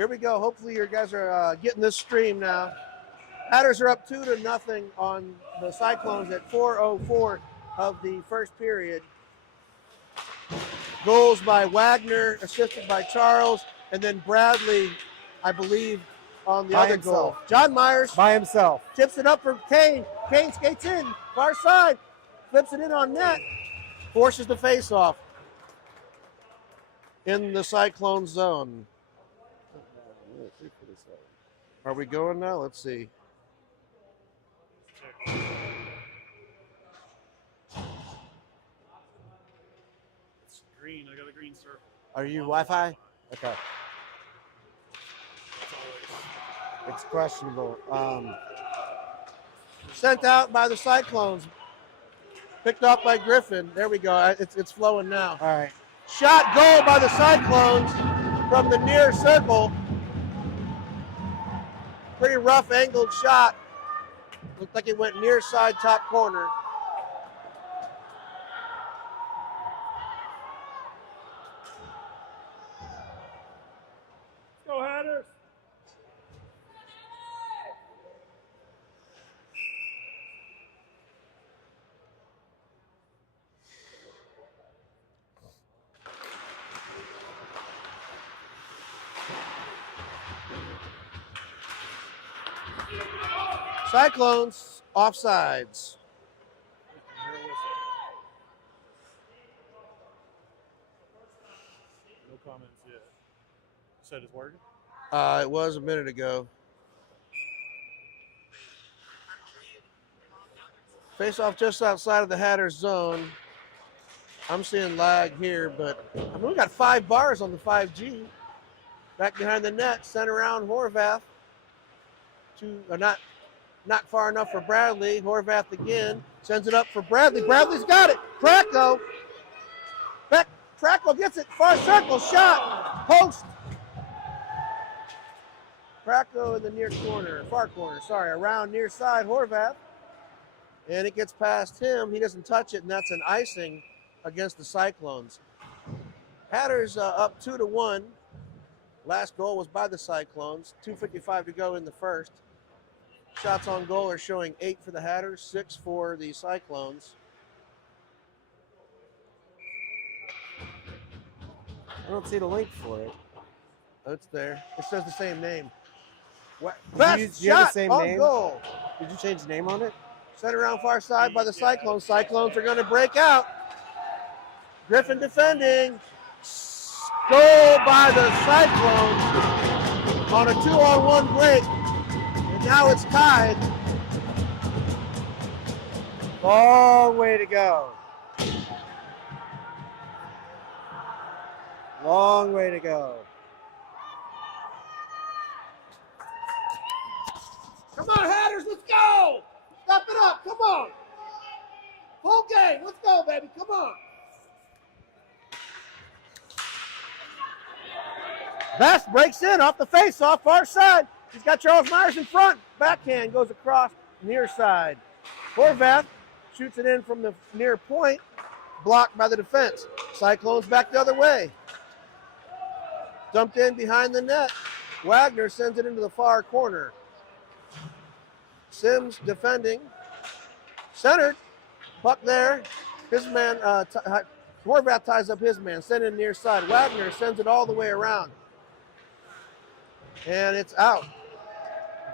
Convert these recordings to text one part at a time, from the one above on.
Here we go. Hopefully you guys are getting this stream now. Hatters are up 2-0 on the Cyclones at 4:04 of the first period. Goals by Wagner, assisted by Charles, and then Bradley, I believe, on the other goal. John Myers by himself tips it up for Kane. Kane skates in, far side, flips it in on net, forces the face-off in the Cyclone zone. Are we going now? Let's see. It's green. I got a green circle. Are you Wi-Fi? Okay. It's It's questionable. Sent out by the Cyclones. Picked up by Griffin. There we go. It's flowing now. All right. Shot goal by the Cyclones from the near circle. Pretty rough angled shot. Looked like it went near side top corner. Go Hatters! Cyclones offsides. No comments yet. You said it's working? It was a minute ago. Face off just outside of the Hatters zone. I'm seeing lag here, but I mean, we got 5 bars on the 5G. Back behind the net, sent around Horvath. Not far enough for Bradley. Horvath again. Sends it up for Bradley. Bradley's got it. Kracko. Kracko gets it. Far circle. Shot. Post. Kracko in the near corner. Far corner. Sorry. Around near side. Horvath. And it gets past him. He doesn't touch it, and that's an icing against the Cyclones. Hatters up 2-1. Last goal was by the Cyclones. 2:55 to go in the first. Shots on goal are showing 8 for the Hatters, 6 for the Cyclones. I don't see the link for it. It's there. It says the same name. What? Best you have shot the same on name? goal. Did you change the name on it? Sent around far side by the Cyclones. Cyclones are going to break out. Griffin defending. Goal by the Cyclones on a 2-on-1 break. And now it's tied. Long way to go. Long way to go. Come on, Hatters, let's go! Step it up, come on! Full game, let's go, baby, come on! Best breaks in off the face-off, far side. He's got Charles Myers in front. Backhand goes across near side. Horvath shoots it in from the near point, blocked by the defense. Cyclones back the other way. Dumped in behind the net. Wagner sends it into the far corner. Sims defending. Centered. Puck there. His man, Horvath ties up his man. Send it near side. Wagner sends it all the way around. And it's out.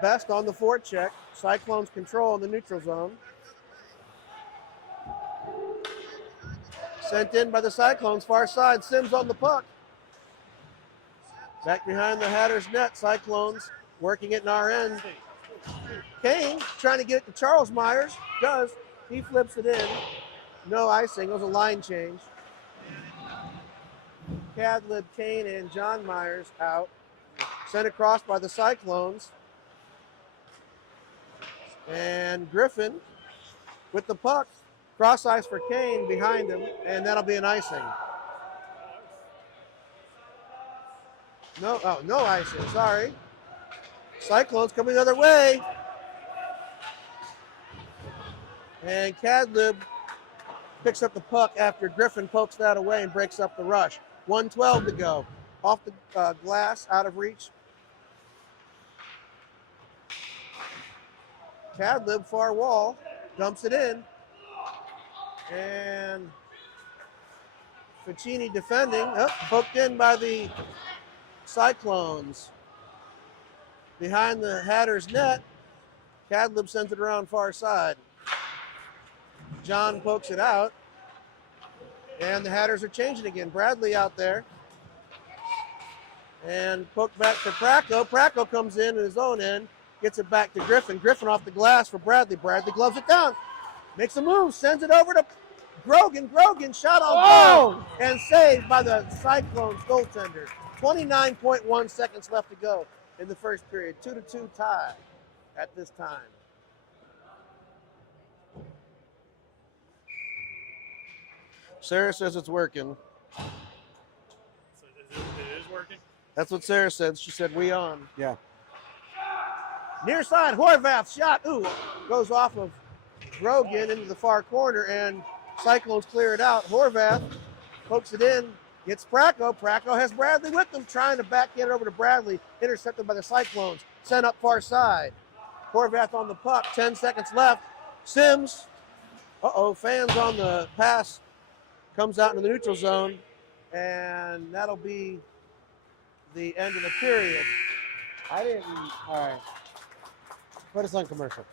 Best on the forecheck. Cyclones control in the neutral zone. Sent in by the Cyclones, far side. Sims on the puck. Back behind the Hatters net. Cyclones working it in our end. Kane trying to get it to Charles Myers. Does. He flips it in. No icing. It was a line change. Cadlib, Kane, and John Myers out. Sent across by the Cyclones. And Griffin with the puck. Cross ice for Kane behind him, and that'll be an icing. No icing, sorry. Cyclones coming the other way. And Cadlib picks up the puck after Griffin pokes that away and breaks up the rush. 1:12 to go. Off the glass, out of reach Cadlib, far wall, dumps it in. And Ficini defending, hooked in by the Cyclones. Behind the Hatters net, Cadlib sends it around far side. John pokes it out, and the Hatters are changing again. Bradley out there, and poked back to Pracko. Pracko comes in at his own end, gets it back to Griffin. Griffin off the glass for Bradley. Bradley gloves it down, makes a move, sends it over to Grogan. Grogan shot on goal and saved by the Cyclones goaltender. 29.1 seconds left to go in the first period. 2-2 tie at this time. Sarah says it's working. So it is working? That's what Sarah said. She said, we on. Yeah. Near side, Horvath shot. Ooh, goes off of Grogan into the far corner, and Cyclones clear it out. Horvath pokes it in, gets Pracko. Pracko has Bradley with them, trying to backhand it over to Bradley. Intercepted by the Cyclones. Sent up far side. Horvath on the puck. 10 seconds left. Sims. Fans on the pass. Comes out into the neutral zone, and that'll be the end of the period. I didn't. All right. Put us on commercial.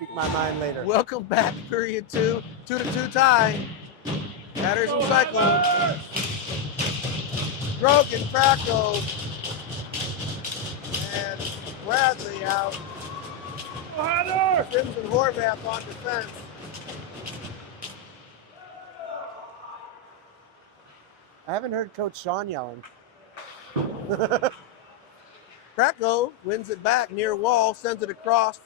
Speak my mind later. Welcome back, period 2. 2-2 tie. Hatters and Cyclones. Grogan, Pracko, and Bradley out. Sims and Horvath on defense. I haven't heard Coach Sean yelling. Pracko wins it back near wall, sends it across,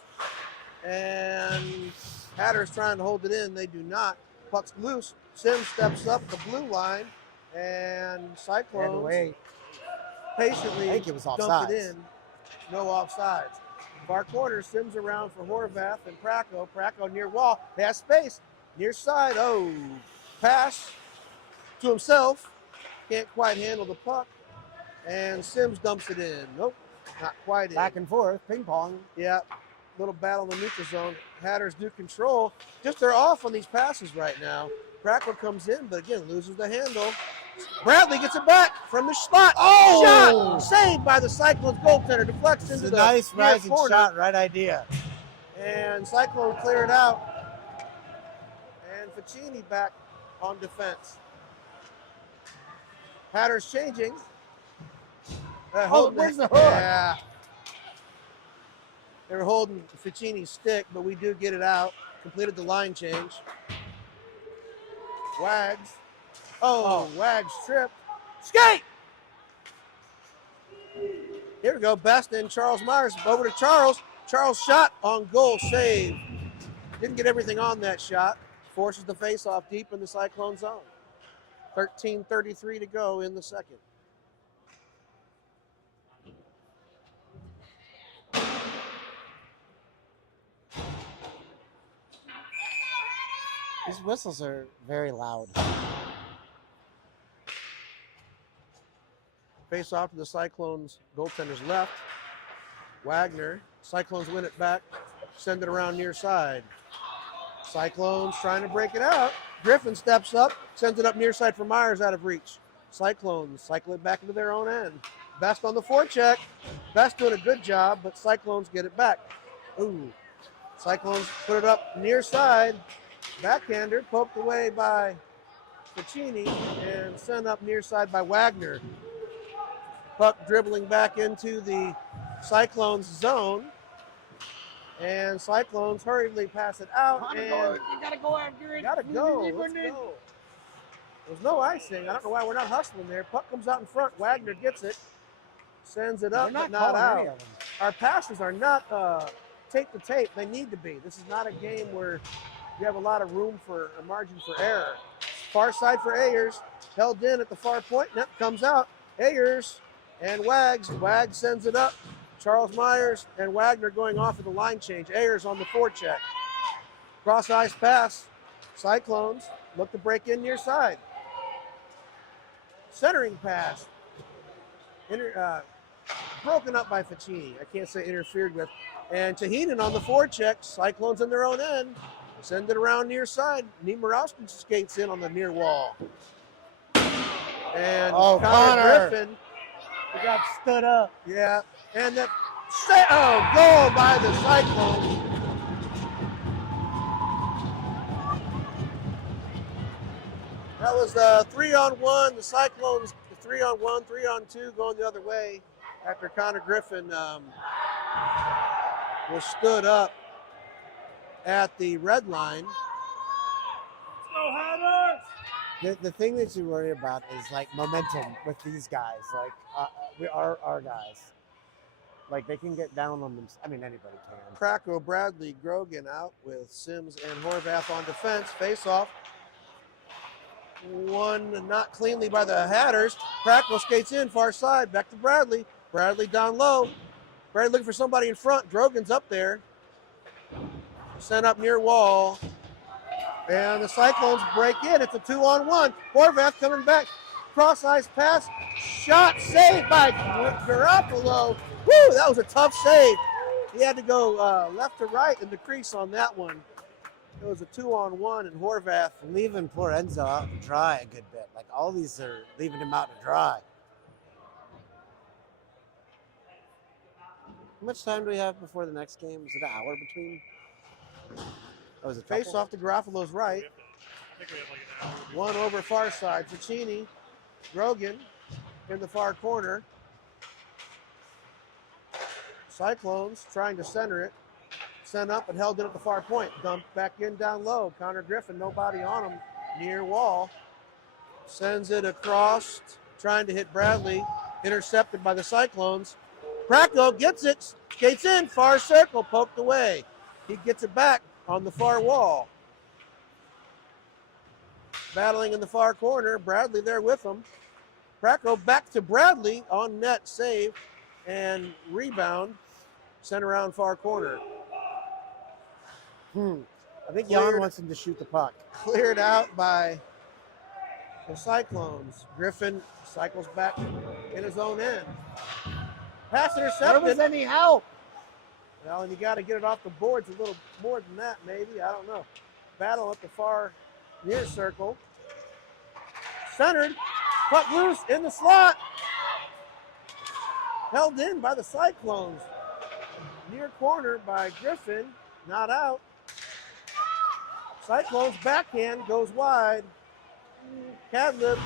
and Hatters trying to hold it in. They do not. Puck's loose. Sims steps up the blue line, and Cyclones patiently I think it was dumped offsides. it in. No offsides. Far corner, Sims around for Horvath and Pracko. Pracko near wall. Has space. Near side. Oh, pass to himself. Can't quite handle the puck. And Sims dumps it in. Nope, not quite in. Back and forth, ping pong. Yeah, little battle in the neutral zone. Hatters do control. Just they're off on these passes right now. Pracko comes in, but again, loses the handle. Bradley gets it back from the slot. Oh! Shot saved by the Cyclones goaltender. Deflects It's into a the nice near rising corner. shot, right idea. And Cyclone cleared out. And Ficini back on defense. Hatters changing. Where's the hook? Yeah. They were holding Ficini's stick, but we do get it out. Completed the line change. Wags. Wags tripped. Skate! Here we go. Best in Charles Myers. Over to Charles. Charles shot on goal. Save. Didn't get everything on that shot. Forces the face-off deep in the Cyclone zone. 13:33 to go in the second. These whistles are very loud. Face off to the Cyclones goaltender's left. Wagner. Cyclones win it back. Send it around near side. Cyclones trying to break it out. Griffin steps up. Sends it up near side for Myers out of reach. Cyclones cycle it back into their own end. Best on the forecheck. Best doing a good job, but Cyclones get it back. Ooh. Cyclones put it up near side. Backhander poked away by Ficini and sent up near side by Wagner. Puck dribbling back into the Cyclones zone. And Cyclones hurriedly pass it out. And You gotta go after it. gotta go. Let's go. There's no icing. I don't know why we're not hustling there. Puck comes out in front. Wagner gets it. Sends it up, but not out. Our passes are not tape to tape. They need to be. This is not a game where you have a lot of room for a margin for error. Far side for Ayers. Held in at the far point. Net comes out. Ayers and Wags. Wags sends it up. Charles Myers and Wagner going off of the line change. Ayers on the forecheck. Cross ice pass. Cyclones look to break in near side. Centering pass. Broken up by Ficini. I can't say interfered with. And Tahinen on the forecheck. Cyclones in their own end. Send it around near side. Niemirowski skates in on the near wall. And Connor Griffin. He got stood up. Yeah. And that goal by the Cyclones. That was 3-on-1. The Cyclones, 3-on-1, 3-on-2 going the other way after Connor Griffin was stood up at the red line. Go Hatters! The thing that you worry about is like momentum with these guys. Like we are our guys. Like they can get down on them. I mean, anybody can. Krakow, Bradley, Grogan out with Sims and Horvath on defense. Face off. One not cleanly by the Hatters. Krakow skates in far side. Back to Bradley. Bradley down low. Bradley looking for somebody in front. Drogan's up there. Sent up near wall. And the Cyclones break in. It's a 2-on-1. Horvath coming back. Cross ice pass. Shot saved by Garoppolo. Woo, that was a tough save. He had to go left to right in the crease on that one. It was a 2-on-1, and Horvath Leaving poor Enzo out to dry a good bit. Like all these are leaving him out to dry. How much time do we have before the next game? Is it an hour between? Oh, was it face off to Garoppolo's right. I think we have like an hour. One over far side. Ficini, Grogan in the far corner. Cyclones trying to center it. Sent up and held in at the far point. Dumped back in down low. Connor Griffin, nobody on him. Near wall. Sends it across. Trying to hit Bradley. Intercepted by the Cyclones. Krakow gets it. Skates in. Far circle. Poked away. He gets it back on the far wall. Battling in the far corner. Bradley there with him. Krakow back to Bradley on net save and rebound. Sent around far corner. I think Jan wants him to shoot the puck. Cleared out by the Cyclones. Griffin cycles back in his own end. Pass intercepted. Where was any help? Well, and you got to get it off the boards a little more than that, maybe. I don't know. Battle at the far near circle. Centered. Puck loose in the slot. Held in by the Cyclones. Near corner by Griffin. Not out. Cyclones backhand goes wide. Cadlib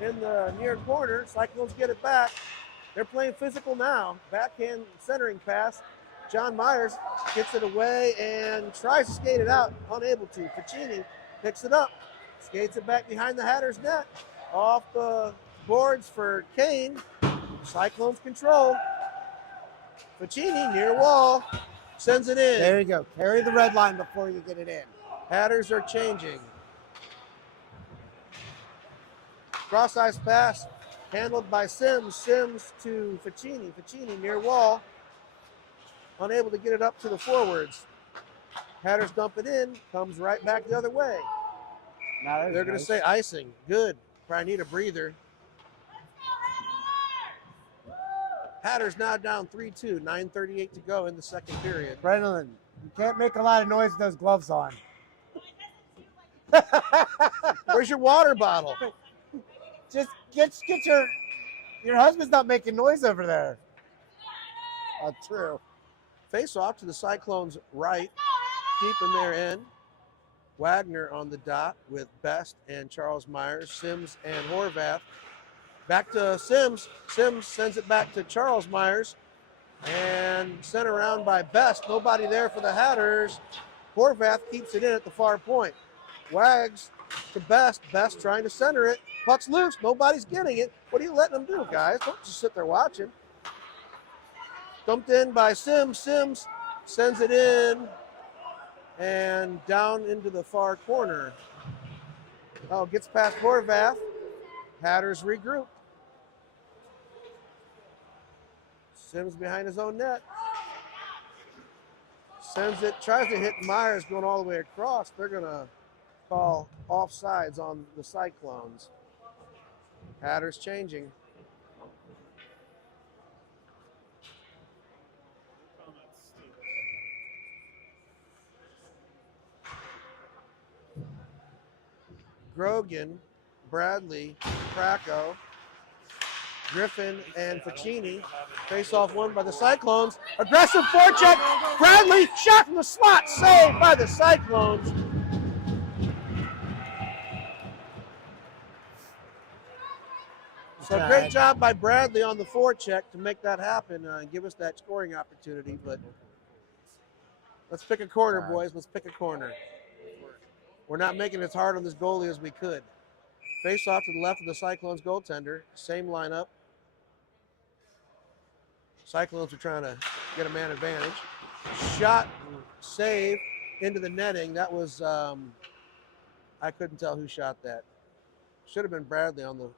in the near corner. Cyclones get it back. They're playing physical now. Backhand centering pass. John Myers gets it away and tries to skate it out. Unable to. Ficini picks it up. Skates it back behind the Hatters net. Off the boards for Kane. Cyclones control. Ficini near wall. Sends it in. There you go. Carry the red line before you get it in. Hatters are changing. Cross ice pass handled by Sims. Sims to Ficini. Ficini near wall. Unable to get it up to the forwards. Hatters dump it in. Comes right back the other way. They're going to say icing. Good. Probably need a breather. Hatters now down 3-2. 9:38 to go in the second period. Brennan, you can't make a lot of noise with those gloves on. Where's your water bottle? Just get your husband's not making noise over there. Oh, true. Face off to the Cyclones' right, deep in their end. Wagner on the dot with Best and Charles Myers, Sims and Horvath. Back to Sims. Sims sends it back to Charles Myers and sent around by Best. Nobody there for the Hatters. Horvath keeps it in at the far point. Wags to Best. Best trying to center it. Puck's loose. Nobody's getting it. What are you letting them do, guys? Don't just sit there watching. Dumped in by Sims. Sims sends it in and down into the far corner. Oh, gets past Horvath. Hatters regroup. Sims behind his own net. Sends it, tries to hit Myers going all the way across. They're going to call offsides on the Cyclones. Hatters changing. Grogan, Bradley, Krakow, Griffin, and Ficini. Face off won by the Cyclones. Aggressive forecheck. Bradley shot from the slot. Saved by the Cyclones. So great job by Bradley on the forecheck to make that happen and give us that scoring opportunity. But let's pick a corner, boys. Let's pick a corner. We're not making it as hard on this goalie as we could. Face off to the left of the Cyclones goaltender. Same lineup. Cyclones are trying to get a man advantage. Shot, save into the netting. That was, I couldn't tell who shot that. Should have been Bradley on the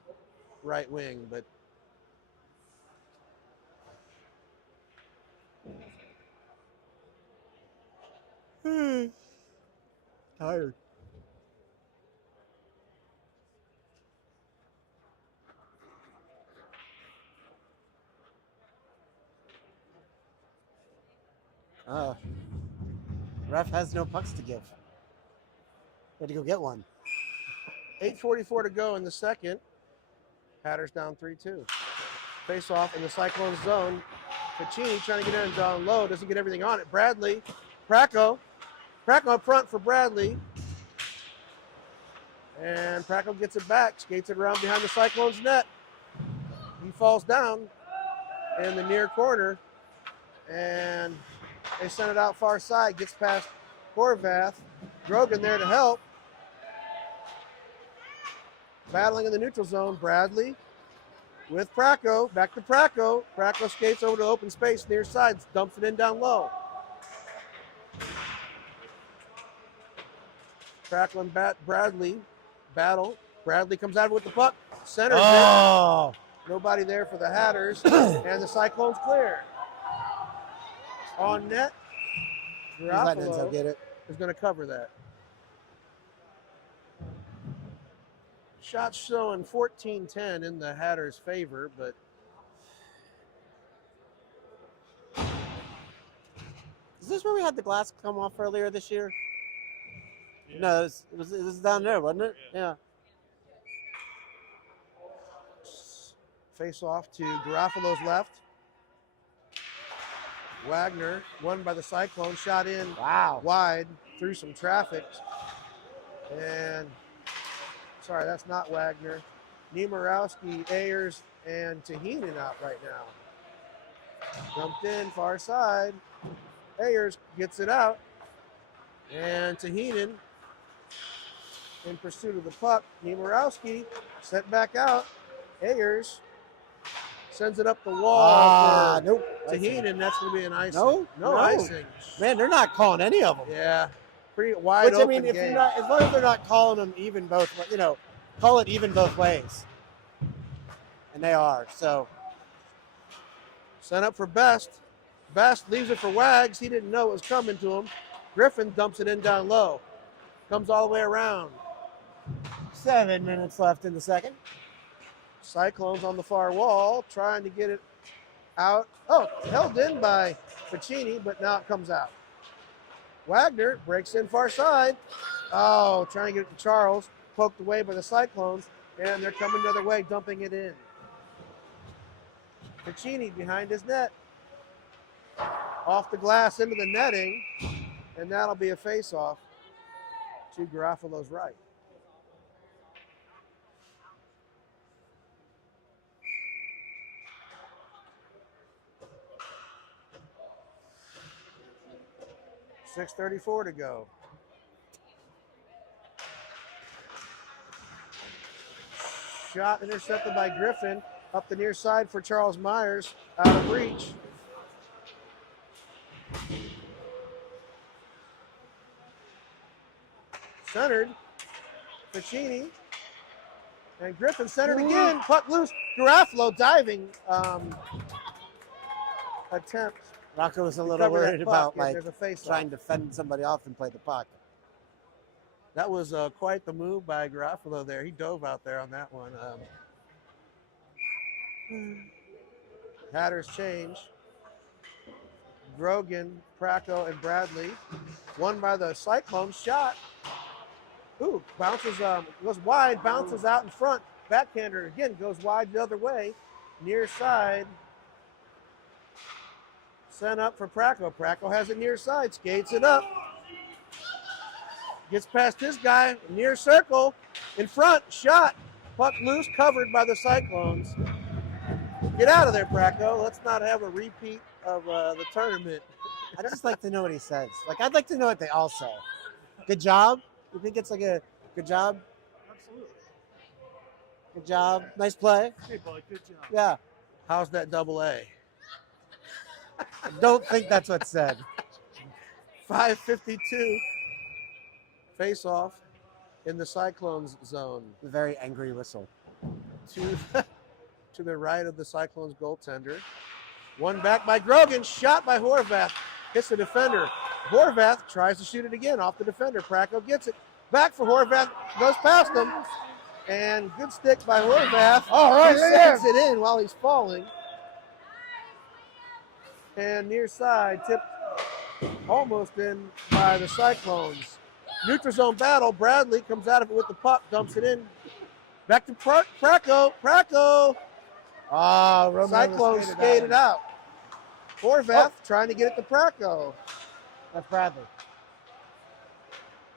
right wing, but tired. Ref has no pucks to give. Had to go get one. 8:44 to go in the second. Hatters down 3-2. Face off in the Cyclone zone. Ficini trying to get in down low. Doesn't get everything on it. Bradley. Krakow. Krakow up front for Bradley. And Krakow gets it back. Skates it around behind the Cyclone's net. He falls down in the near corner. And they send it out far side. Gets past Horvath. Grogan there to help. Battling in the neutral zone, Bradley with Krakow. Back to Krakow. Krakow skates over to open space near side, dumps it in down low. Krakow and Bradley battle. Bradley comes out with the puck. Centers it. Nobody there for the Hatters. And the Cyclones clear. On net, Garofalo get it. is going to cover that. Shots showing 14-10 in the Hatters' favor, but is this where we had the glass come off earlier this year? Yeah. No, it was down there, wasn't it? Yeah. Face off to Garofalo's left. Wagner, won by the Cyclones, shot in wide through some traffic. And, sorry, that's not Wagner. Niemirowski, Ayers, and Tahinen out right now. Dumped in, far side. Ayers gets it out. And Tahinen in pursuit of the puck. Niemirowski sent back out. Ayers sends it up the wall. Nope. Tahinen, that's going to be an icing. No icing. Man, they're not calling any of them. Yeah, pretty wide open. Which, I mean, if game. you're not, as long as they're not calling them even both, call it even both ways. And they are. So, sent up for Best. Best leaves it for Wags. He didn't know it was coming to him. Griffin dumps it in down low. Comes all the way around. 7 minutes left in the second. Cyclones on the far wall, trying to get it out. Oh, held in by Ficini, but now it comes out. Wagner breaks in far side. Oh, trying to get it to Charles. Poked away by the Cyclones, and they're coming the other way, dumping it in. Ficini behind his net. Off the glass into the netting, and that'll be a face-off to Garofalo's right. .6:34 to go. Shot intercepted by Griffin up the near side for Charles Myers, out of reach. Centered, Ficini, and Griffin centered again. Puck loose. Garofalo diving attempt. Rocco was a little worried about trying to fend somebody off and play the puck. That was quite the move by Garofalo there. He dove out there on that one. Hatters change. Grogan, Praco, and Bradley. Won by the Cyclones. Shot. Ooh, bounces, goes wide, bounces out in front. Backhander again goes wide the other way. Near side. Sent up for Praco. Praco has it near side, skates it up. Gets past his guy, near circle, in front, shot. Puck loose, covered by the Cyclones. Get out of there, Praco. Let's not have a repeat of the tournament. I'd just like to know what he says. I'd like to know what they all say. Good job? You think it's like a good job? Absolutely. Good job. Nice play. Hey, boy, good job. Yeah. How's that double A? I don't think that's what's said. 5:52. Face off in the Cyclones zone. A very angry whistle. To the right of the Cyclones goaltender. One back by Grogan, shot by Horvath. Hits the defender. Horvath tries to shoot it again off the defender. Praco gets it. Back for Horvath, goes past him. And good stick by Horvath. All right, he sends it in while he's falling. And near side, tipped almost in by the Cyclones. Neutral zone battle. Bradley comes out of it with the puck, dumps it in. Back to Praco. Praco. Cyclones skated out. Horvath trying to get it to Praco. That's Bradley.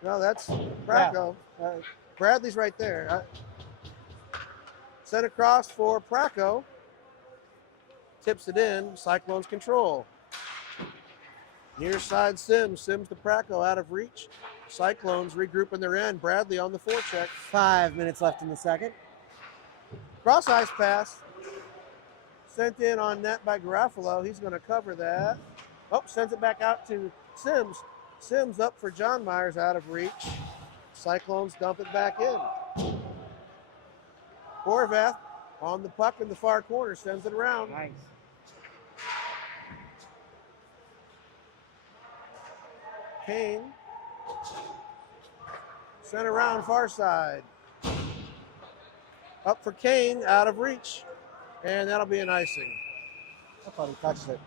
No, that's Praco. Yeah. Bradley's right there. Sent across for Praco. Tips it in. Cyclones control. Near side Sims. Sims to Praco out of reach. Cyclones regrouping their end. Bradley on the forecheck. 5 minutes left in the second. Cross ice pass. Sent in on net by Garofalo. He's going to cover that. Oh, sends it back out to Sims. Sims up for John Myers, out of reach. Cyclones dump it back in. Horvath on the puck in the far corner, sends it around. Nice. Kane. Sent around far side. Up for Kane, out of reach. And that'll be an icing. I thought he touched it.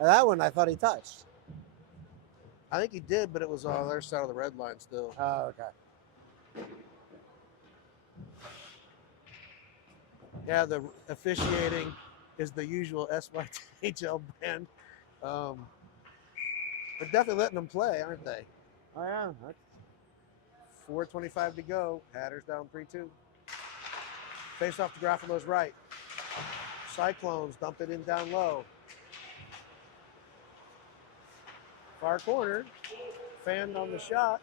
Now that one I thought he touched. I think he did, but it was on the other side of the red line still. Oh, okay. Yeah, the officiating is the usual SYTHL brand. But definitely letting them play, aren't they? Oh yeah. 4:25 to go. Hatters down 3-2. Face off to Gruffalo's right. Cyclones dump it in down low. Far corner. Fanned on the shot.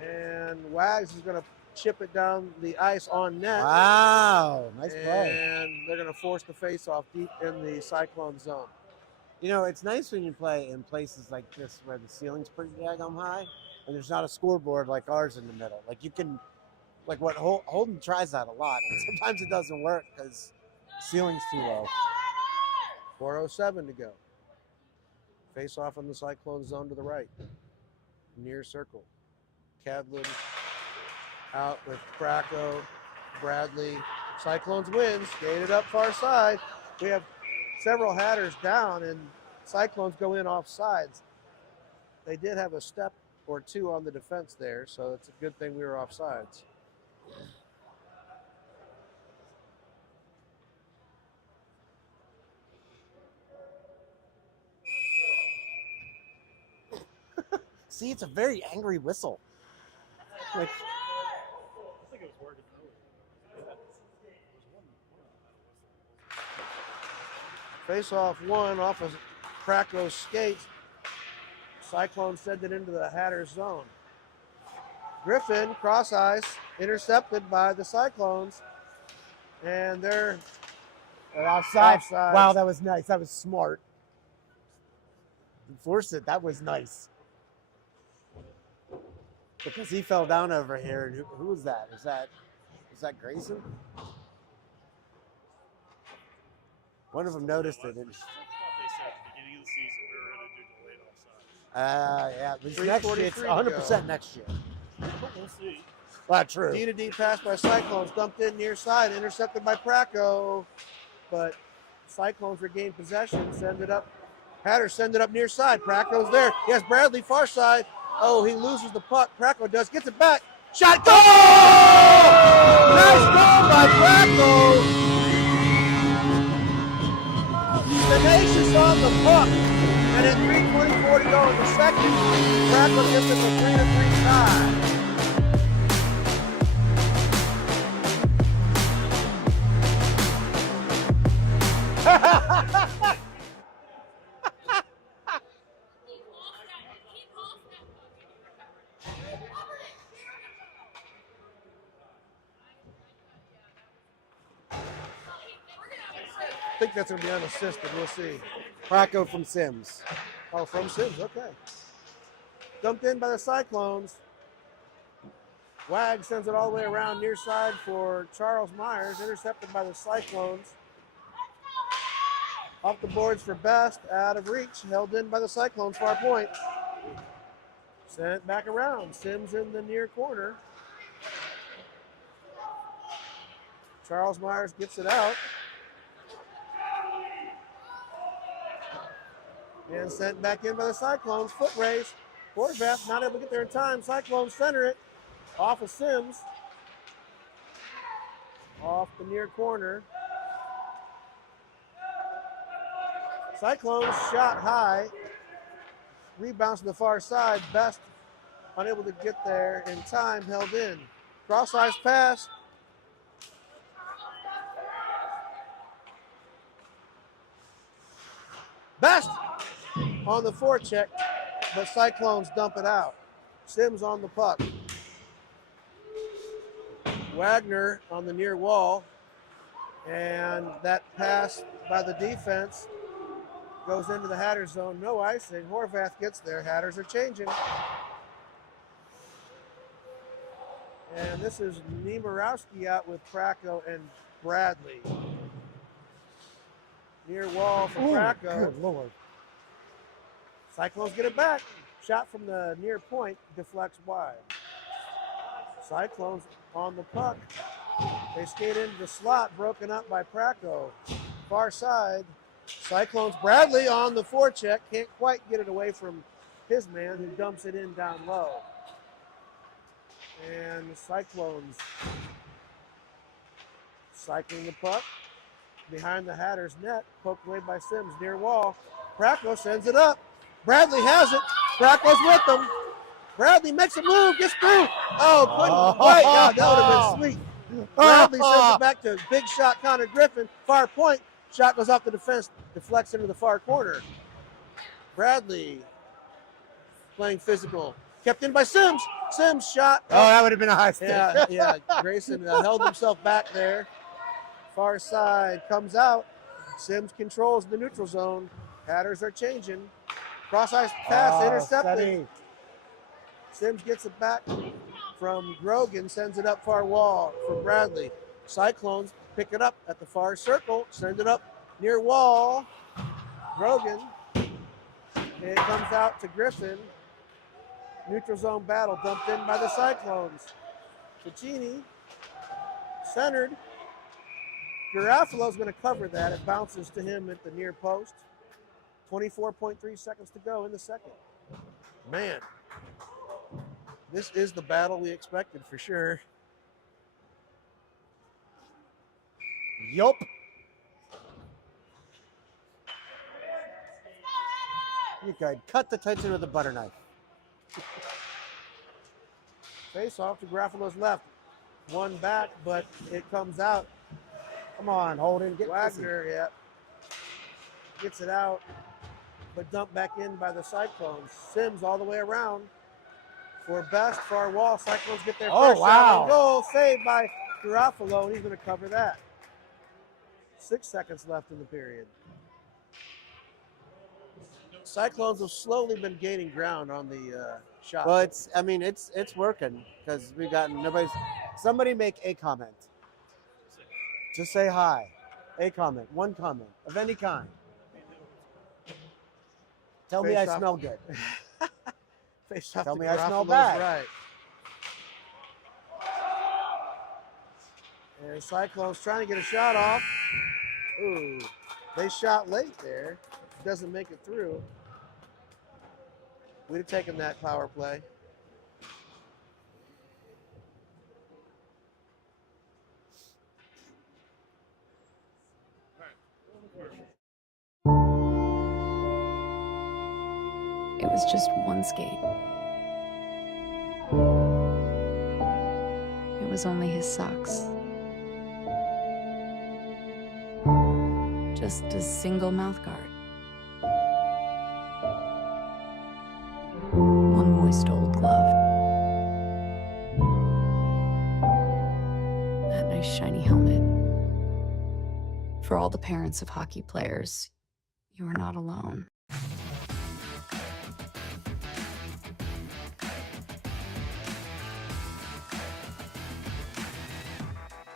And Wags is going to chip it down the ice on net. Wow, nice play. And they're going to force the face off deep in the Cyclone zone. You know, it's nice when you play in places like this where the ceiling's pretty daggum high and there's not a scoreboard like ours in the middle. Like you can, like what Holden tries that a lot, and sometimes it doesn't work because the ceiling's too low. 4:07 to go. Face off in the Cyclone zone to the right. Near circle. Cadlin out with Bracco. Bradley. Cyclones wins. Skated up far side. We have several Hatters down, and Cyclones go in off sides. They did have a step or two on the defense there, so it's a good thing we were off sides. See, it's a very angry whistle. Like, I think it was working earlier. Face off one off of Bracco's skates. Cyclones send it into the Hatters zone. Griffin, cross ice, intercepted by the Cyclones. And they're offside. Offside. Wow, that was nice. That was smart. Enforce it. That was nice. Because he fell down over here. And who was that? Was that Grayson? One of them noticed it. I thought they said at the beginning of the season we were going to do delayed offside. Yeah. It was next year. It's 100% next year. We'll see. Well, true. D to D pass by Cyclones, dumped in near side, intercepted by Bracco. But Cyclones regain possession, send it up. Hatters send it up near side. Bracco's there. Yes, Bradley, far side. Oh, he loses the puck. Bracco does, gets it back. Shot, goal! Nice goal by Bracco. Tenacious on the puck. And at 3:24 to go in the second, Bracco gets us a 3-3 tie. I think that's going to be unassisted. We'll see. Bracco from Sims. Oh, from Sims. Okay. Dumped in by the Cyclones. Wag sends it all the way around near side for Charles Myers. Intercepted by the Cyclones. Off the boards for Best. Out of reach. Held in by the Cyclones. Far point. Sent it back around. Sims in the near corner. Charles Myers gets it out. And sent back in by the Cyclones. Foot race. Horvath not able to get there in time. Cyclones center it. Off of Sims. Off the near corner. Cyclones shot high. Rebounds to the far side. Best unable to get there in time. Held in. Cross ice pass. Best on the forecheck, but Cyclones dump it out. Sims on the puck. Wagner on the near wall. And that pass by the defense goes into the Hatters zone. No icing. Horvath gets there. Hatters are changing. And this is Niemirowski out with Bracco and Bradley. Near wall for Bracco. Good Lord. Cyclones get it back. Shot from the near point, deflects wide. Cyclones on the puck. They skate into the slot, broken up by Bracco. Far side. Cyclones, Bradley on the forecheck. Can't quite get it away from his man, who dumps it in down low. And the Cyclones Cycling the puck behind the Hatters net, poked away by Sims near wall. Praco sends it up. Bradley has it. Praco's with them. Bradley makes a move, gets through. Oh, couldn't quite. God, that would have been sweet. Bradley sends it back to big shot Connor Griffin. Far point. Shot goes off the defense, deflects into the far corner. Bradley playing physical. Kept in by Sims. Sims shot. Oh, that would have been a high stick. Yeah. Grayson held himself back there. Far side comes out. Sims controls the neutral zone. Hatters are changing. Cross ice pass intercepted. Steady. Sims gets it back from Grogan, sends it up far wall for Bradley. Cyclones pick it up at the far circle, send it up near wall. Grogan. It comes out to Griffin. Neutral zone battle dumped in by the Cyclones. Ticini centered. Garofalo's going to cover that. It bounces to him at the near post. 24.3 seconds to go in the second. Man, this is the battle we expected for sure. Yup. You could cut the tension with a butter knife. Face off to Garofalo's left. One back, but it comes out. Come on, Holden. Get Wagner, yeah. Gets it out, but dumped back in by the Cyclones. Sims all the way around for best far wall. Cyclones get their first shot on goal. Saved by Garofalo, and he's going to cover that. 6 seconds left in the period. Cyclones have slowly been gaining ground on the shot. Well, it's working because we got somebody make a comment. Just say hi. A comment, one comment of any kind. Tell me I smell good. Face off Tell to me I smell Garofalo's bad. right. And Cyclones trying to get a shot off. Ooh, they shot late there. Doesn't make it through. We'd have taken that power play. It was just one skate. It was only his socks. Just a single mouthguard. One moist old glove. That nice shiny helmet. For all the parents of hockey players, you are not alone.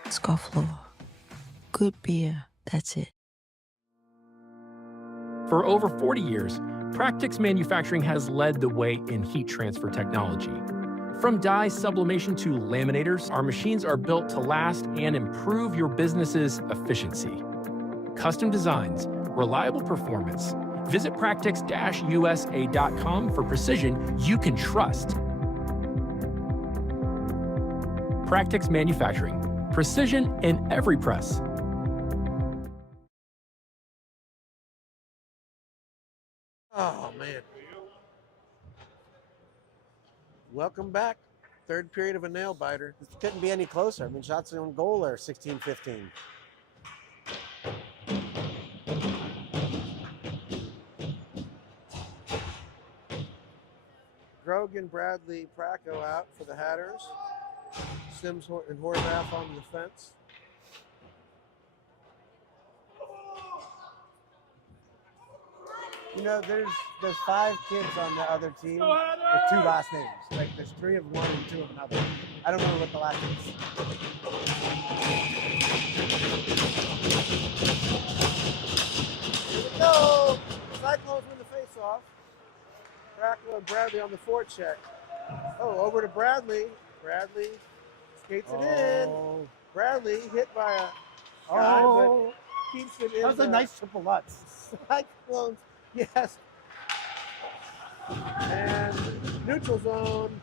Scofflaw. Good beer, that's it. For over 40 years, Practix Manufacturing has led the way in heat transfer technology. From dye sublimation to laminators, our machines are built to last and improve your business's efficiency. Custom designs, reliable performance. Visit practix-usa.com for precision you can trust. Practix Manufacturing. Precision in every press. Oh, man. Welcome back. Third period of a nail biter. This couldn't be any closer. I mean, shots on goal are 16-15. Grogan, Bradley, Praco out for the Hatters. Sims and Horvath on the fence. You know, there's 5 kids on the other team with 2 last names. Like, there's 3 of one and 2 of another. I don't know what the last is. Here we go. Cyclones win the face-off. Praco and Bradley on the forecheck. Oh, over to Bradley. Bradley skates it in. Bradley hit by a guy, but keeps it in. That was a nice triple Lutz. Cyclones, yes. And neutral zone,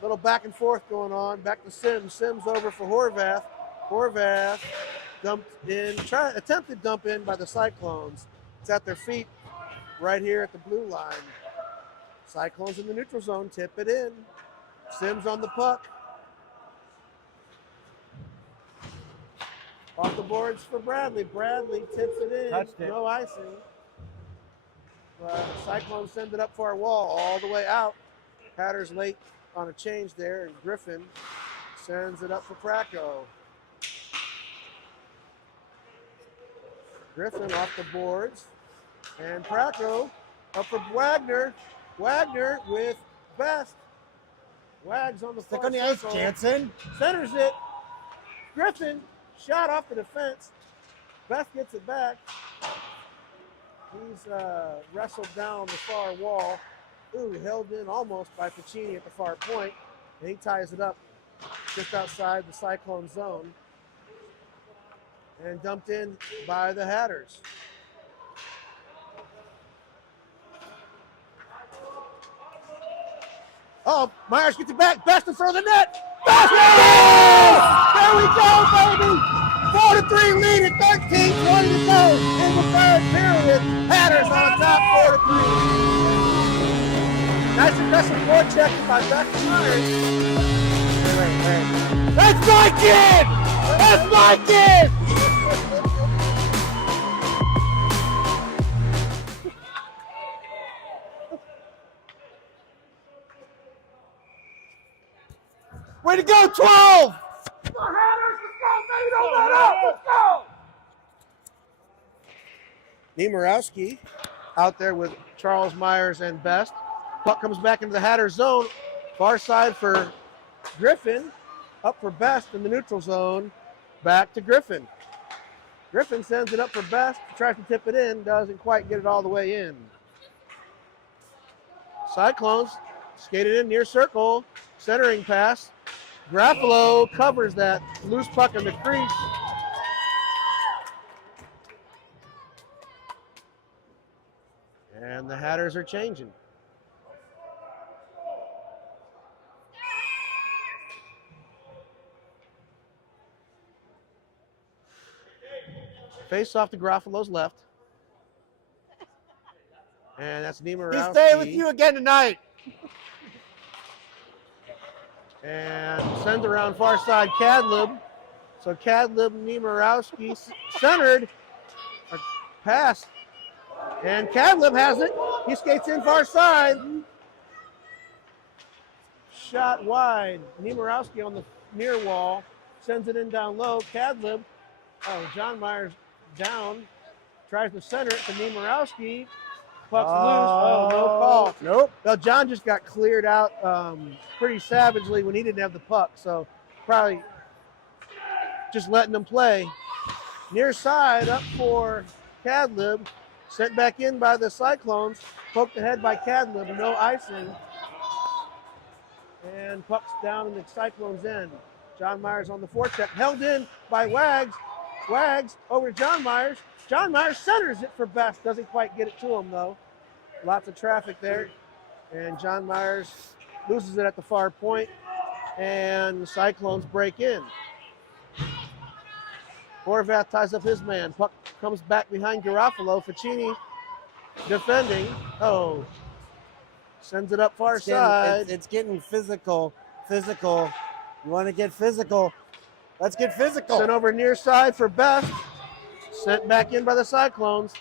little back and forth going on. Back to Sims. Sims over for Horvath. Horvath attempted dump in by the Cyclones. It's at their feet right here at the blue line. Cyclones in the neutral zone, tip it in. Sims on the puck. Off the boards for Bradley. Bradley tips it in. Touched it. No icing. Cyclones send it up for our wall all the way out. Hatters late on a change there, and Griffin sends it up for Praco. Griffin off the boards, and Praco up for Wagner. Wagner with Best. Wags on the Stick far on the ice, circle. Jansen. Centers it. Griffin shot off the defense. Best gets it back. He's wrestled down the far wall. Ooh, held in almost by Ficini at the far point. And he ties it up just outside the Cyclone zone. And dumped in by the Hatters. Oh, Myers gets it back. Best in front of the net. Best! Yes! There we go, baby! 4-3 lead at 13, 20 to go in the third period. Hatters on top, 4-3. Nice aggressive forecheck by Best and Myers. Wait. That's my kid! That's my kid! Way to go, 12! The Hatters, let's go, baby! Don't let up! Let's go! Nemorowski out there with Charles Myers and Best. Puck comes back into the Hatters zone. Far side for Griffin. Up for Best in the neutral zone. Back to Griffin. Griffin sends it up for Best. Tries to tip it in. Doesn't quite get it all the way in. Cyclones skated in near circle. Centering pass. Grappolo covers that loose puck in the crease. And the Hatters are changing. Face off to Graffalo's left. And that's Nemorowski. He's staying with you again tonight. And sends around far side Cadlib. So Cadlib, Nemorowski centered. A pass. And Cadlib has it. He skates in far side. Shot wide. Nemorowski on the near wall. Sends it in down low. Cadlib. Oh, John Myers down. Tries to center it to Nemorowski. Puck's loose. Oh, no call. Nope. Well, John just got cleared out pretty savagely when he didn't have the puck. So probably just letting them play. Near side up for Cadlib. Sent back in by the Cyclones. Poked ahead by Cadlib. No icing. And puck's down in the Cyclones' end. John Myers on the forecheck. Held in by Wags. Wags over to John Myers. John Myers centers it for Best. Doesn't quite get it to him, though. Lots of traffic there. And John Myers loses it at the far point. And the Cyclones break in. Horvath ties up his man. Puck comes back behind Garofalo. Ficini defending. Oh. Sends it up far side. It's getting physical. Physical. You want to get physical. Let's get physical. Sent over near side for Best. Sent back in by the Cyclones.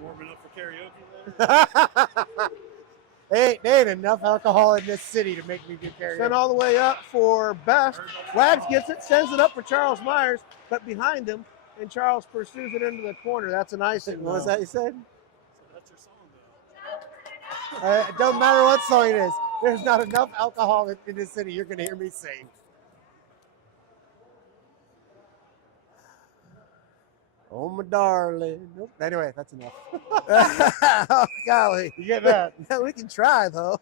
Warming up for karaoke there. They ain't enough alcohol in this city to make me do karaoke. Sent all the way up for Best. Wags gets it, sends it up for Charles Myers, but behind him, and Charles pursues it into the corner. That's an icing. What was that you said? That's your song, though. It don't matter what song it is. There's not enough alcohol in this city. You're going to hear me sing. Oh, my darling. Nope. Anyway, that's enough. Oh, golly. You get that? Yeah, we can try, though.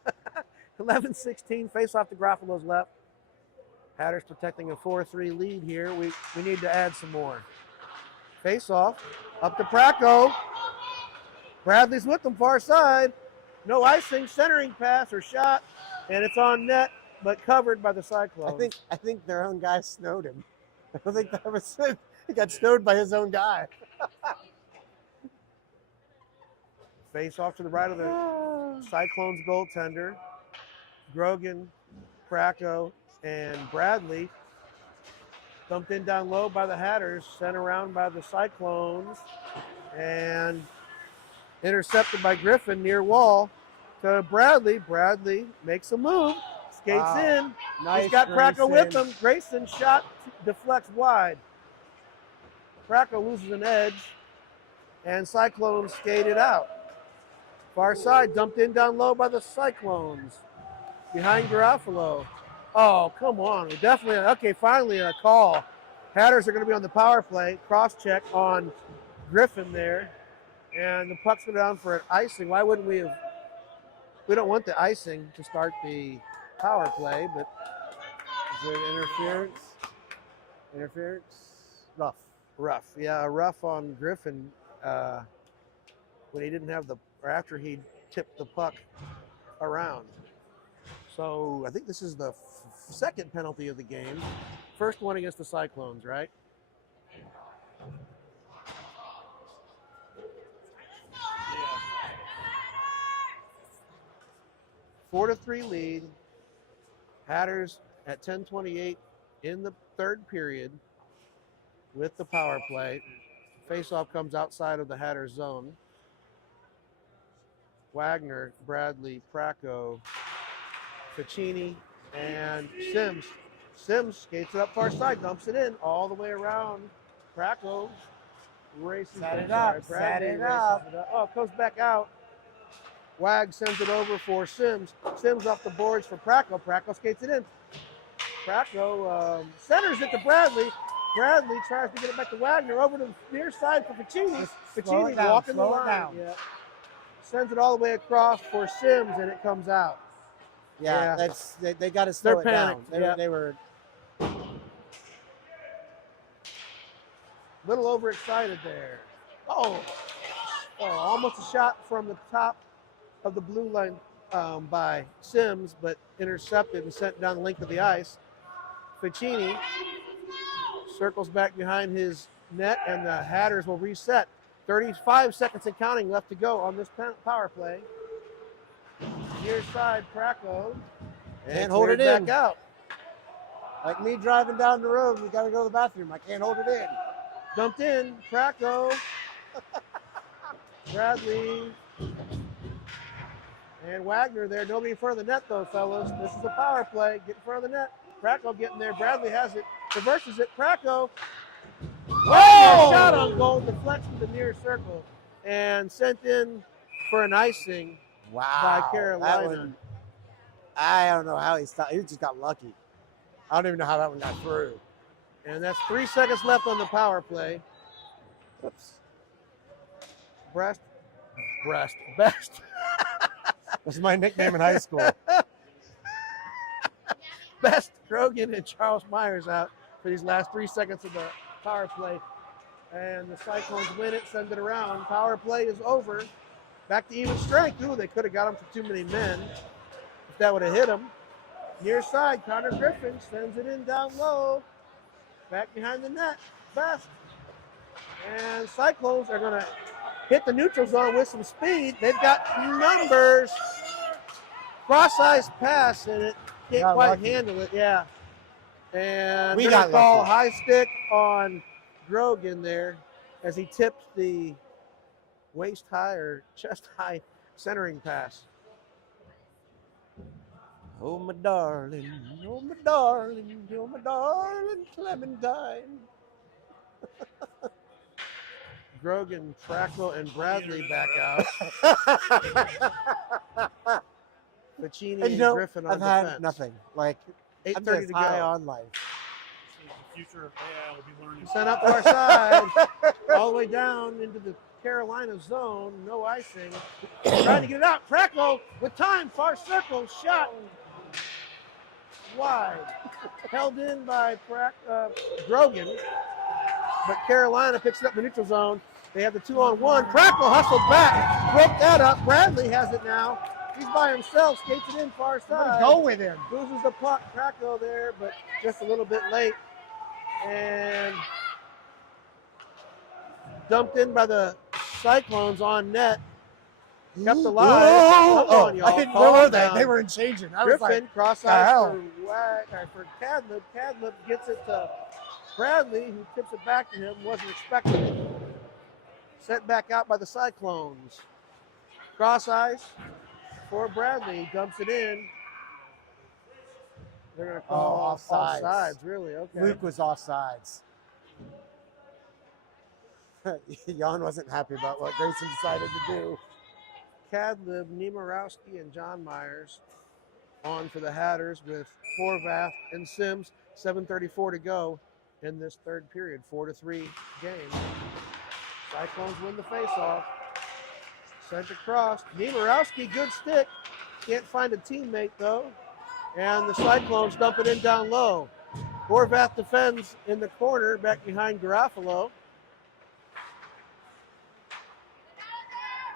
11-16, face off to Graffalo's left. Hatters protecting a 4-3 lead here. We need to add some more. Face off, up to Praco. Bradley's with them, far side. No icing, centering pass or shot, and it's on net, but covered by the Cyclones. I think their own guy snowed him. I don't think that was it. He got snowed by his own guy. Face off to the right of the Cyclones goaltender. Grogan, Kracko, and Bradley dumped in down low by the Hatters, sent around by the Cyclones, and intercepted by Griffin near wall to Bradley. Bradley makes a move, skates in. Nice. He's got Kracko with Grayson. him. Grayson shot deflects wide. Kracko loses an edge, and Cyclones skated out. Far side, dumped in down low by the Cyclones. Behind Garofalo. Oh, come on. We're definitely, okay, finally a call. Hatters are going to be on the power play. Cross check on Griffin there. And the puck's going down for an icing. Why wouldn't we have? We don't want the icing to start the power play, but Is it interference? Interference? Rough. rough. Yeah, rough on Griffin when he didn't have or after he tipped the puck around. So I think this is the second penalty of the game. First one against the Cyclones, right? Yeah. 4-3 lead. Hatters at 10:28 in the third period with the power play. Faceoff comes outside of the Hatters zone. Wagner, Bradley, Kracko, Ficini, and Sims. Sims skates it up far side, dumps it in all the way around. Kracko races. Set it I'm sorry, up, Bradley set it races up. it up. Oh, it comes back out. Wag sends it over for Sims. Sims off the boards for Kracko. Kracko skates it in. Kracko centers it to Bradley. Bradley tries to get it back to Wagner over to the near side for Ficini. Slow Ficini it down, walking the slow it line. down. Yeah. Sends it all the way across for Sims, and it comes out. Yeah, Yeah. they got to slow They're it down. panicked, They were a little overexcited there. Oh, almost a shot from the top of the blue line by Sims, but intercepted and sent down the length of the ice. Ficini circles back behind his net, and the Hatters will reset. 35 seconds and counting left to go on this power play. Near side, Kracko. Can't hold it cleared in. back out. like me driving down the road. We got to go to the bathroom. I can't hold it in. Dumped in, Kracko. Bradley. And Wagner there. Nobody in front of the net, though, fellas. This is a power play. Get in front of the net. Kracko getting there. Bradley has it. Reverses it. Kracko. Wagner shot on goal. Deflects to the near circle. And sent in for an icing Wow. by Carolina. That one, I don't know how he stopped. He just got lucky. I don't even know how that one got through. And that's 3 seconds left on the power play. Whoops. Best. That's my nickname in high school. Best, Grogan and Charles Myers out for these last 3 seconds of the power play. And the Cyclones win it, send it around. Power play is over. Back to even strength. Ooh, they could have got him for too many men if that would have hit him. Near side, Connor Griffin sends it in down low. Back behind the net, Best. And Cyclones are going to hit the neutral zone with some speed. They've got numbers. Cross-ice pass, and it can't Got quite lucky. handle it. Yeah. And We they're got gonna call lucky. high stick on Grogan there as he tipped the waist high or chest high centering pass. Oh, my darling. Oh, my darling. Oh, my darling Clementine. Grogan, Kracko, and Bradley back out. Ficini and Griffin on I've had defense. nothing. Like, I'm 8:30 just to high go. on life. The future of AI will be learning. Sent up far side, all the way down into the Carolina zone. No icing. Trying to get it out. Kracko with time, far circle, shot wide. Held in by Grogan. But Carolina picks it up in the neutral zone. They have the 2-on-1. Kracko hustled back, broke that up. Bradley has it now. He's by himself, skates it in far side. Go with him. Loses the puck. Kracko there, but just a little bit late. And dumped in by the Cyclones on net. Kept alive. Come on, y'all. I didn't Calm know down. they were in changing. I was Griffin, like, cross the eyes hell? for Cadlib. Cadlib gets it to Bradley, who tips it back to him. Wasn't expecting it. Sent back out by the Cyclones. Cross ice for Bradley. Dumps it in. They're going to call offsides. Really? Okay. Luke was offsides. Jan wasn't happy about what Grayson decided to do. Cadlib, Niemarowski, and John Myers on for the Hatters with Horvath and Sims. 7:34 to go in this third period. 4-3 game. Cyclones win the faceoff. Sent across. Niemarowski, good stick. Can't find a teammate though. And the Cyclones dump it in down low. Horvath defends in the corner back behind Garofalo.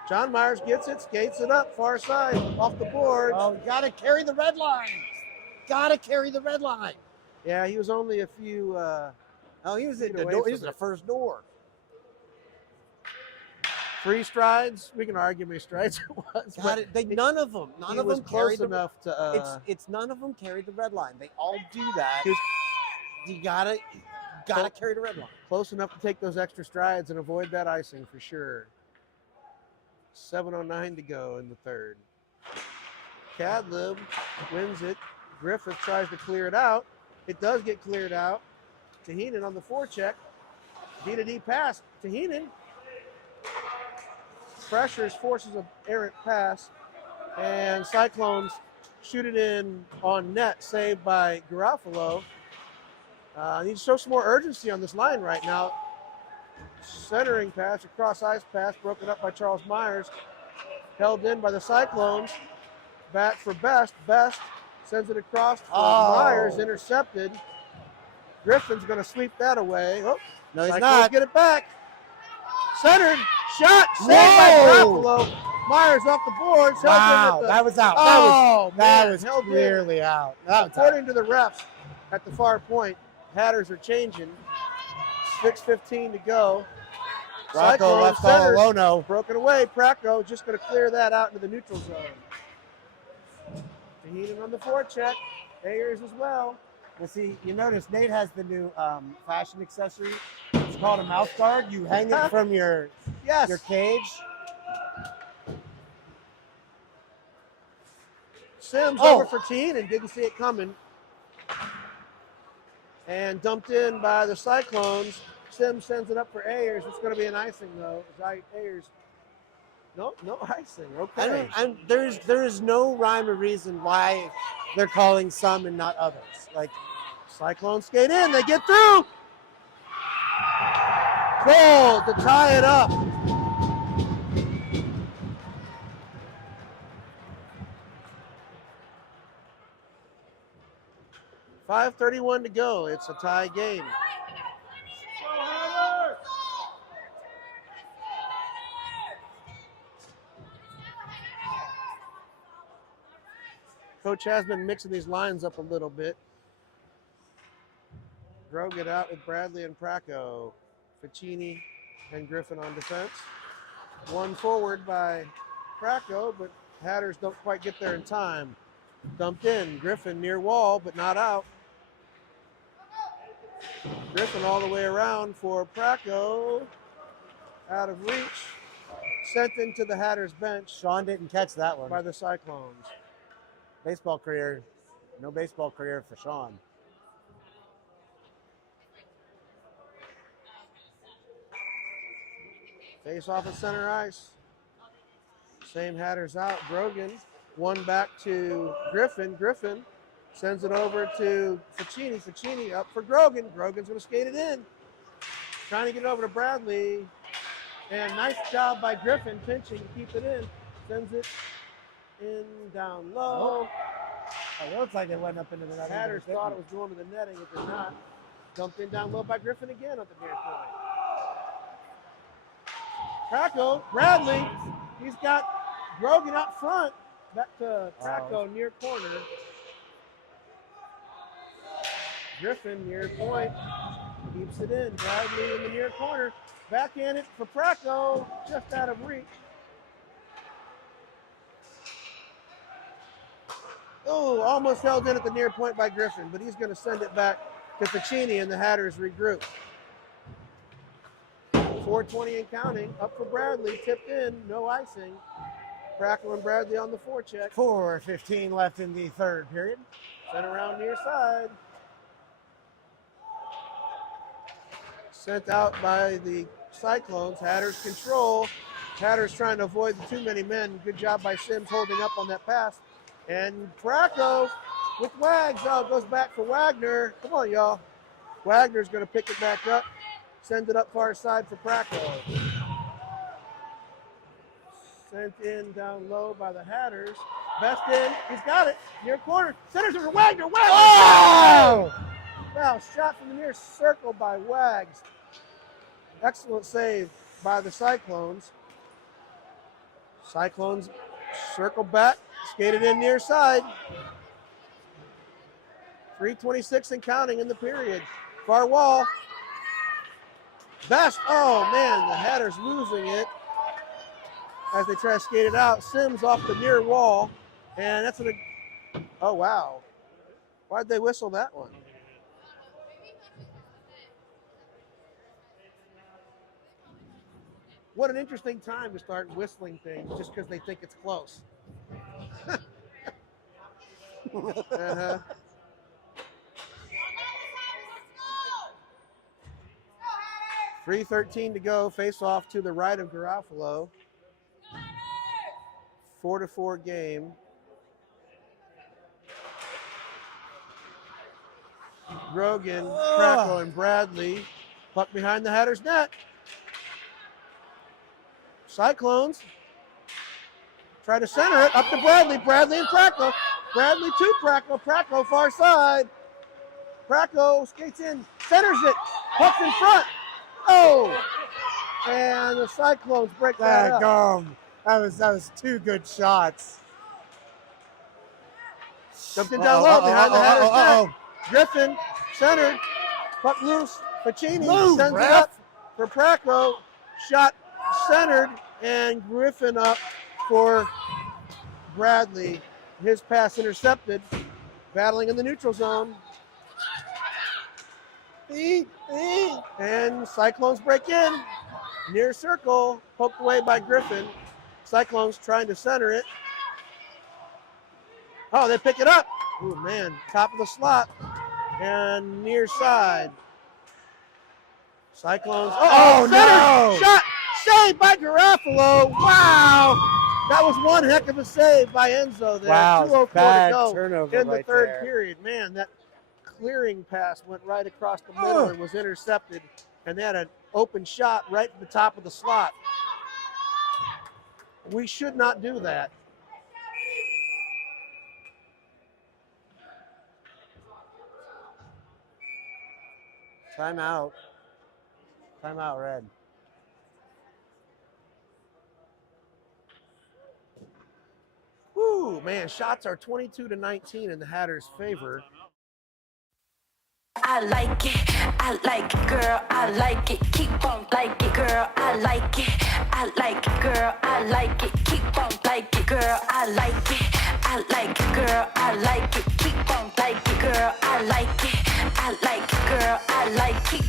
John Myers gets it, skates it up, far side, off the board. Oh, you got to carry the red line. Got to carry the red line. Yeah, he was only a few. He was feet at the away door. from He was at it. the first door. 3 strides. We can argue how many strides it was. Got it. None of them. None he of was them close carried the. enough to. It's none of them carried the red line. They all do that. He was You gotta carry the red line. close enough to take those extra strides and avoid that icing for sure. 7:09 to go in the third. Cadlib wins it. Griffith tries to clear it out. It does get cleared out. To Heenan on the forecheck. D-to-D pass to Heenan. Pressures, forces an errant pass. And Cyclones shoot it in on net, saved by Garofalo. Need to show some more urgency on this line right now. Centering pass, across ice pass, broken up by Charles Myers. Held in by the Cyclones. Back for Best. Best sends it across for Myers, intercepted. Griffin's going to sweep that away. Oh, No, he's Cyclones not. get it back. Centered, shot, saved by Garofalo. Myers off the boards. Wow, that was out. That was held in. clearly out. That was out. According to the refs at the far point, Hatters are changing. 6:15 to go. Rocco Cyclones left all centered, alone. broken away. Praco just going to clear that out into the neutral zone. Heenan on the forecheck. Ayers as well. Well, see, you notice Nate has the new fashion accessory. It's called a mouth guard. You hang it from your cage. Sims over for Teen and didn't see it coming. And dumped in by the Cyclones. Sims sends it up for Ayers. It's going to be an icing though. Ayers. No icing. Okay. There is no rhyme or reason why they're calling some and not others. Like, Cyclones skate in. They get through. Goal to tie it up. .5:31 to go. It's a tie game. Coach has been mixing these lines up a little bit. Grogan out with Bradley and Praco. Ficini and Griffin on defense. One forward by Praco, but Hatters don't quite get there in time. Dumped in. Griffin near wall, but not out. Griffin all the way around for Praco. Out of reach. Sent into the Hatters bench Sean didn't catch that one. by the Cyclones. Baseball career, no baseball career for Sean. Face off at center ice. Same Hatters out. Grogan. One back to Griffin. Griffin sends it over to Ficini. Ficini up for Grogan. Grogan's going to skate it in. Trying to get it over to Bradley. And nice job by Griffin pinching to keep it in. Sends it in down low. It looks like it went up into the net. Hatters thought it was going to the netting. It did not. Dumped in down low by Griffin again at the near point. Praco, Bradley, he's got Grogan up front. Back to Praco near corner. Griffin near point. Keeps it in. Bradley in the near corner. Backhand it for Pracco. Just out of reach. Oh, almost held in at the near point by Griffin, but he's going to send it back to Ficini, and the Hatters regroup. 4:20 and counting. Up for Bradley. Tipped in. No icing. Pracco and Bradley on the forecheck. 4:15 left in the third period. Sent around near side. Sent out by the Cyclones. Hatters control. Hatters trying to avoid the too many men. Good job by Sims holding up on that pass. And Pracco with Wags. Oh, it goes back for Wagner. Come on, y'all. Wagner's going to pick it back up. Send it up far side for Pracco. Sent in down low by the Hatters. Best in. He's got it. Near corner. Centers it for Wagner. Wagner. Oh! Wow, shot from the near circle by Wags. Excellent save by the Cyclones. Cyclones circle back. Skated in near side. 3:26 and counting in the period. Far wall. Best. Oh, man, the Hatters losing it as they try to skate it out. Sims off the near wall. And that's oh, wow. Why'd they whistle that one? What an interesting time to start whistling things just because they think it's close. Uh-huh. .3:13 to go. Face off to the right of Garofalo. 4-4 game. Grogan, Pracco, and Bradley. Puck behind the Hatters' net. Cyclones try to center it up to Bradley. Bradley and Pracco. Bradley to Pracco. Pracco far side. Pracco skates in, centers it. Puck's in front. Oh! And the Cyclones break that up. That was two good shots. Jumped in down low behind the Hatters' net. Griffin, centered. Puck loose. Ficini sends it up for Pracco. Shot centered, and Griffin up for Bradley. His pass intercepted. Battling in the neutral zone. And Cyclones break in. Near circle. Poked away by Griffin. Cyclones trying to center it. Oh, they pick it up. Oh, man. Top of the slot. And near side. Cyclones. Oh, no! Shot! Saved by Garofalo. Wow! That was one heck of a save by Enzo there. Wow, 2:04 bad to go turnover in the right third there. period. Man, that clearing pass went right across the middle and was intercepted. And they had an open shot right to the top of the slot. We should not do that. Timeout. Timeout, Red. Woo, man, shots are 22-19 in the Hatters' favor. I like it, girl, I like it, keep on like it, girl, I like it, girl, I like it, keep on like it, girl, I like it, girl, I like it, keep on like it, girl, I like it, girl, I like it, keep, girl, I like it.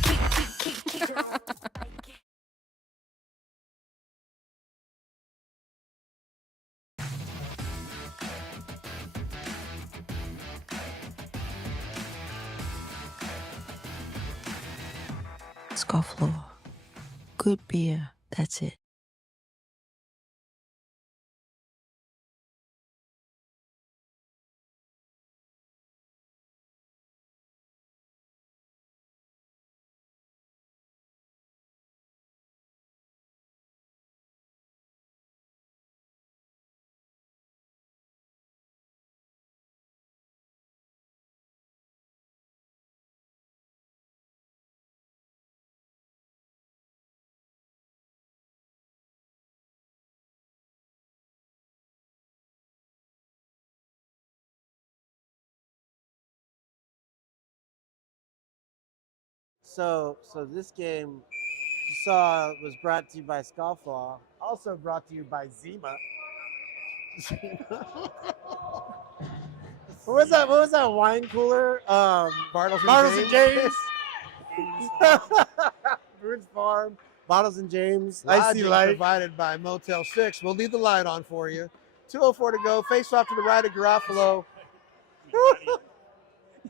Scofflaw. Good beer, that's it. So this game you saw was brought to you by Scofflaw, also brought to you by Zima. What was that? What was that wine cooler? Bartles and James. Boone's Farm. Boone's Farm. Bottles and James. Lodging Icy Light. provided by Motel 6. We'll leave the light on for you. 2:04 to go. Face off to the right of Garofalo.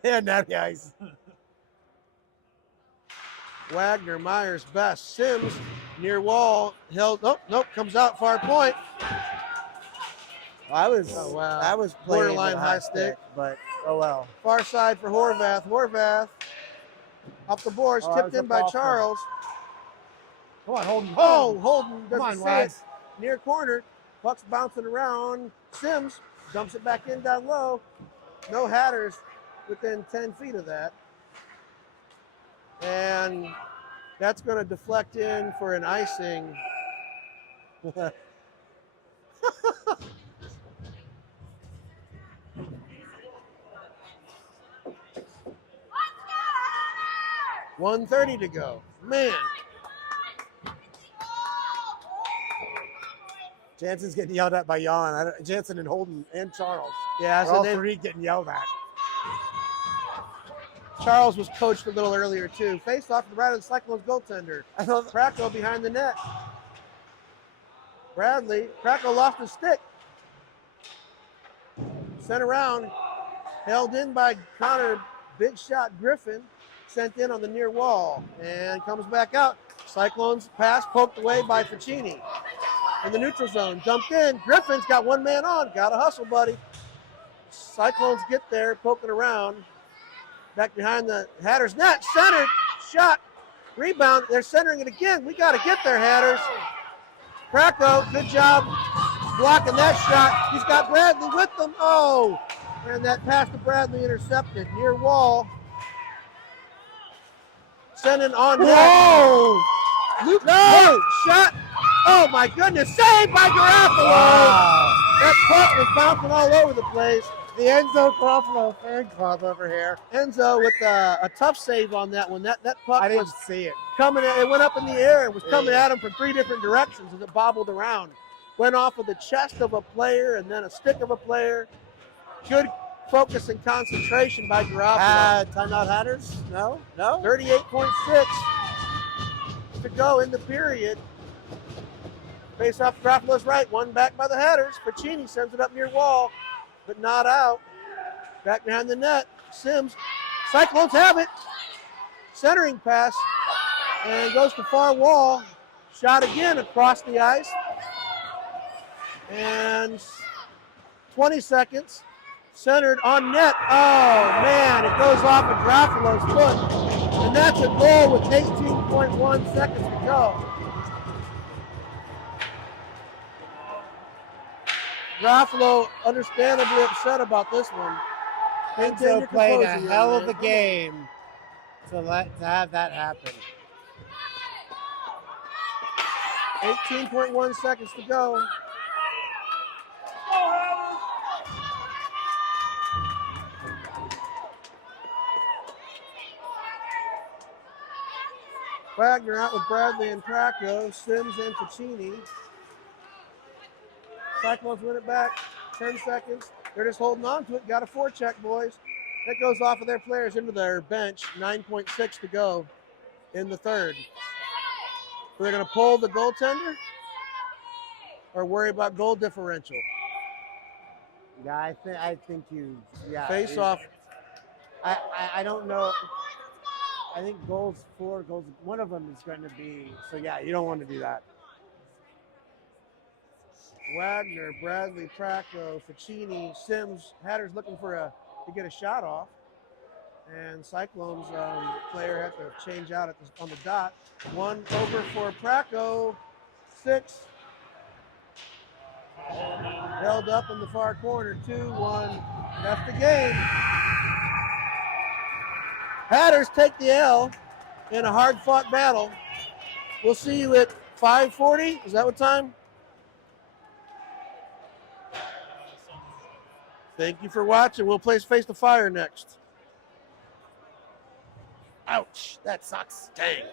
Yeah, Natty Ice. Wagner, Myers, Best, Sims, near wall, held. Nope, comes out far point. I was wow. I was playing Borderline with a high stick. but oh well. Far side for Horvath. Horvath off the boards, Oh, that tipped was in a by ball Charles. Come on, Holden. Oh, Holden Come doesn't on, see lads. it. Near corner, puck's bouncing around. Sims dumps it back in down low. No Hatters within 10 feet of that. And that's going to deflect in for an icing. $1:30 to go. Man, Jansen's getting yelled at by Jan. Jansen and Holden and Charles. yeah, They're all so three getting yelled at. Charles was coached a little earlier too. Face off to the right of the Cyclones goaltender. I thought Krakow behind the net. Bradley. Krakow lost his stick. Sent around. Held in by Connor. Big shot Griffin. Sent in on the near wall. And comes back out. Cyclones pass poked away by Ficini. In the neutral zone. Dumped in. Griffin's got one man on. Got to hustle, buddy. Cyclones get there. Poking around. Back behind the Hatters net. Centered. Shot. Rebound. They're centering it again. We got to get there, Hatters. Krakow, good job blocking that shot. He's got Bradley with them. Oh, and that pass to Bradley intercepted. Near wall. Sending on net. Whoa! Luke, no! Shot. Oh, my goodness. Saved by Garofalo. Wow. That puck was bouncing all over the place. The Enzo Garofalo fan club over here. Enzo with a tough save on that one. That puck I didn't was see it. coming. It went up in the air and was coming Yeah. at him from three different directions as it bobbled around. Went off of the chest of a player and then a stick of a player. Good focus and concentration by Garofalo. Timeout Hatters? No? 38.6 to go in the period. Face off Garofalo's right. One back by the Hatters. Ficini sends it up near wall, but not out. Back behind the net. Sims. Cyclones have it. Centering pass. And goes to far wall. Shot again across the ice. And 20 seconds. Centered on net. Oh, man. It goes off of Garofalo's foot. And that's a goal with 18.1 seconds to go. Garofalo understandably upset about this one. Maintain your Enzo played a composure, young hell of man. a game to have that happen. 18.1 seconds to go. Wagner out with Bradley and Krakow, Sims and Ficini. Cyclones win it back. 10 seconds. They're just holding on to it. Got a forecheck, boys. That goes off of their players into their bench. 9.6 to go in the third. We're going to pull the goaltender or worry about goal differential. Yeah, I think you. Yeah. Face off. I don't know. I think four goals. One of them is going to be. So yeah, you don't want to do that. Wagner, Bradley, Krakow, Ficini, Sims, Hatters looking to get a shot off. And Cyclones player had to change out on the dot. One over for Krakow, 6. Held up in the far corner, 2-1. That's the game. Hatters take the L in a hard-fought battle. We'll see you at 5:40. Is that what time? Thank you for watching. We'll play Face the Fire next. Ouch, that sucks. Dang.